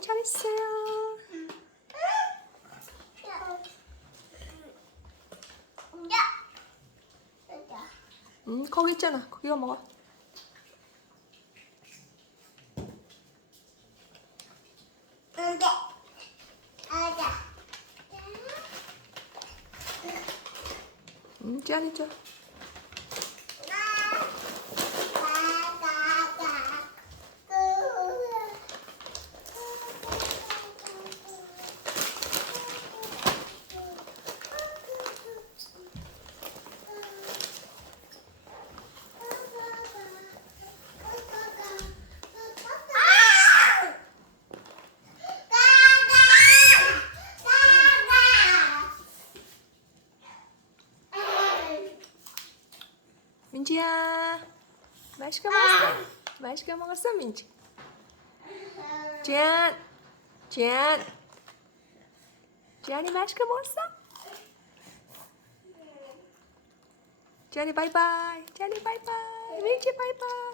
잘했어요. 거기 있잖아. 거기가 먹어. 짠이 줘. 민지야, 맛있게 먹었어? 맛있게 먹었어, 민지? 지안이 맛있게 먹었어? 지안이 바이바이, 민지 바이바이.